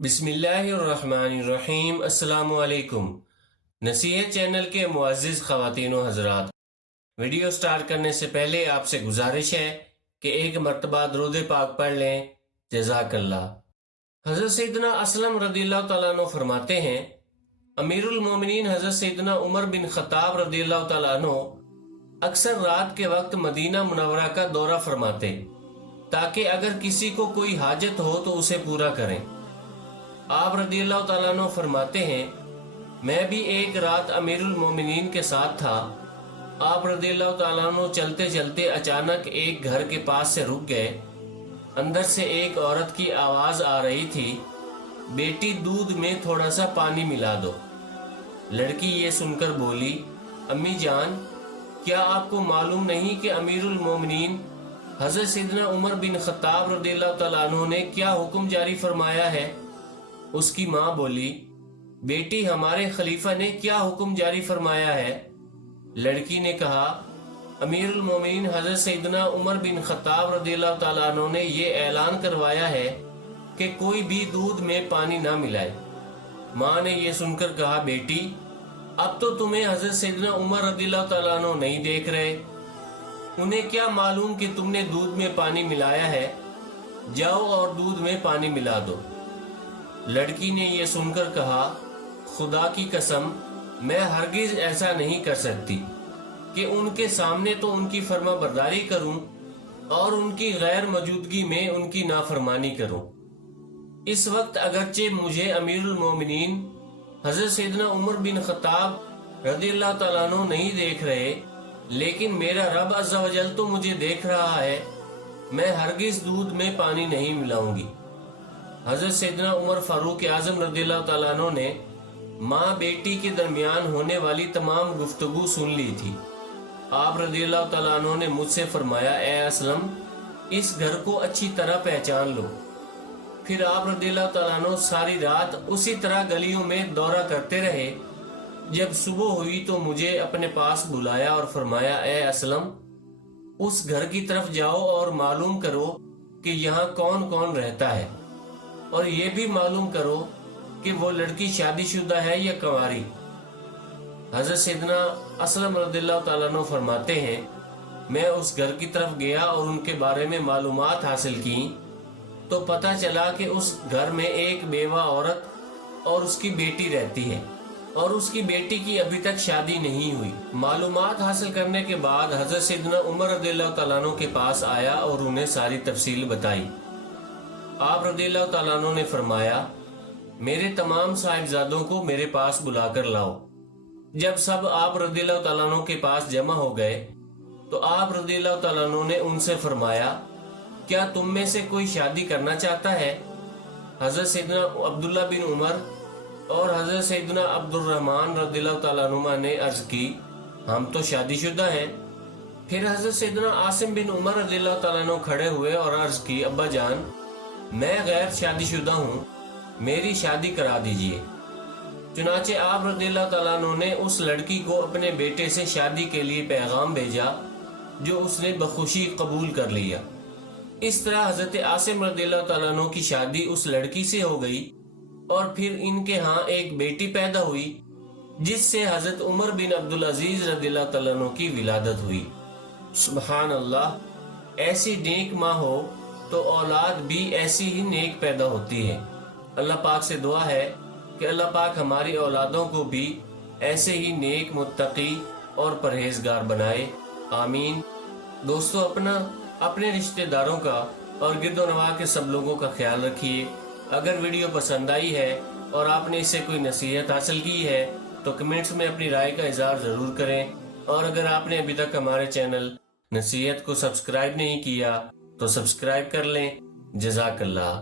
बिस्मिल्लाहिर्रहमानिर्रहीम। अस्सलाम वालेकुम। नसीहत चैनल के मुअज़्ज़िज़ ख़वातीन व हज़रात, वीडियो स्टार्ट करने से पहले आपसे गुजारिश है कि एक मरतबा दुरूद पाक पढ़ लें। जज़ाकल्लाह। हज़रत सैयदना असलम रज़ियल्लाहु तआला अन्हु फरमाते हैं, अमीरुल मोमिनीन हज़रत सैयदना उमर बिन ख़त्ताब रज़ियल्लाहु तआला अन्हु अक्सर रात के वक्त मदीना मुनव्वरा का दौरा फरमाते ताकि अगर किसी को कोई हाजत हो तो उसे पूरा करें। आप रज़ियल्लाहु तआला अन्हु फरमाते हैं, मैं भी एक रात अमीरुल मोमिनीन के साथ था। आप रज़ियल्लाहु तआला अन्हु चलते चलते अचानक एक घर के पास से रुक गए। अंदर से एक औरत की आवाज़ आ रही थी, बेटी दूध में थोड़ा सा पानी मिला दो। लड़की ये सुनकर बोली, अम्मी जान, क्या आपको मालूम नहीं कि अमीरुल मोमिनीन हज़रत सैयदना उमर बिन ख़त्ताब रज़ियल्लाहु तआला अन्हु ने क्या हुक्म जारी फरमाया है? उसकी माँ बोली, बेटी हमारे खलीफा ने क्या हुक्म जारी फरमाया है? लड़की ने कहा, अमीरुल मोमिनीन हज़रत सैयदना उमर बिन ख़त्ताब रज़ियल्लाहु तआला अन्हु ने ये ऐलान करवाया है कि कोई भी दूध में पानी ना मिलाए। माँ ने यह सुनकर कहा, बेटी अब तो तुम्हें हज़रत सैयदना उमर रज़ियल्लाहु तआला अन्हु नहीं देख रहे, उन्हें क्या मालूम कि तुमने दूध में पानी मिलाया है? जाओ और दूध में पानी मिला दो। लड़की ने यह सुनकर कहा, खुदा की कसम, मैं हरगिज ऐसा नहीं कर सकती कि उनके सामने तो उनकी फर्माबरदारी करूं और उनकी गैर मौजूदगी में उनकी नाफरमानी करूं। इस वक्त अगरचे मुझे अमीरुल मोमिनीन हज़रत सैयदना उमर बिन ख़त्ताब रज़ियल्लाहु तआला अन्हु नहीं देख रहे, लेकिन मेरा रब अज़्ज़ा वजल तो मुझे देख रहा है। मैं हरगिज दूध में पानी नहीं मिलाऊंगी। हज़रत सैयदना उमर फारूक आज़म रज़ियल्लाहु तआला अन्हु ने माँ बेटी के दरमियान होने वाली तमाम गुफ्तगू सुन ली थी। आप रज़ियल्लाहु तआला अन्हु ने मुझसे फरमाया, ए असलम, इस घर को अच्छी तरह पहचान लो। फिर आप रज़ियल्लाहु तआला अन्हु सारी रात उसी तरह गलियों में दौरा करते रहे। जब सुबह हुई तो मुझे अपने पास बुलाया और फरमाया, ए असलम, उस घर की तरफ जाओ और मालूम करो कि यहाँ कौन कौन रहता है, और ये भी मालूम करो कि वो लड़की शादीशुदा है या कंवारी। हज़रत सैयदना असलम रज़ियल्लाहु तआला अन्हु फरमाते हैं, मैं उस घर की तरफ गया और उनके बारे में मालूमात हासिल की तो पता चला कि उस घर में एक बेवा औरत और उसकी बेटी रहती है और उसकी बेटी की अभी तक शादी नहीं हुई। मालूमात हासिल करने के बाद हज़रत सैयदना उमर रज़ियल्लाहु तआला अन्हु के पास आया और उन्हें सारी तफसील बताई। आप रज़ियल्लाहु तआला अन्हु ने फरमाया, मेरे तमाम साहिबजादों को मेरे पास बुलाकर लाओ। जब सब आप रज़ियल्लाहु तआला अन्हु के पास जमा हो गए तो आप रज़ियल्लाहु तआला अन्हु ने उनसे फरमाया, क्या तुम में से कोई शादी करना चाहता है? हज़रत सैयदना अब्दुल्ला बिन उमर और हज़रत सैयदना अब्दुर्रहमान रज़ियल्लाहु तआला अन्हुमा ने अर्ज की, हम तो शादीशुदा हैं। फिर हज़रत सैयदना आसिम बिन उमर रज़ियल्लाहु तआला अन्हु खड़े हुए और अर्ज की, अब्बा जान, मैं गैर शादीशुदा हूँ, मेरी शादी करा दीजिए। चुनाचे आप रज़ियल्लाहु तआला अन्हु ने उस लड़की को अपने बेटे से शादी के लिए पैगाम भेजा, जो उसने बखुशी कबूल कर लिया। इस तरह हज़रत आसिम रज़ियल्लाहु तआला अन्हु की शादी उस लड़की से हो गई और फिर इनके यहाँ एक बेटी पैदा हुई, जिससे हज़रत उमर बिन अब्दुल अजीज रज़ियल्लाहु तआला अन्हु की विलादत हुई। सुभान अल्लाह, ऐसी नेक माँ हो तो औलाद भी ऐसी ही नेक पैदा होती है। अल्लाह पाक से दुआ है कि अल्लाह पाक हमारी औलादों को भी ऐसे ही नेक, मुत्तकी और परहेजगार बनाए। आमीन। दोस्तों, अपने रिश्तेदारों का और गिरदोनवा के सब लोगों का ख्याल रखिए। अगर वीडियो पसंद आई है और आपने इससे कोई नसीहत हासिल की है तो कमेंट्स में अपनी राय का इजहार ज़रूर करें। और अगर आपने अभी तक हमारे चैनल नसीहत को सब्सक्राइब नहीं किया तो सब्सक्राइब कर लें। जज़ाकल्लाह।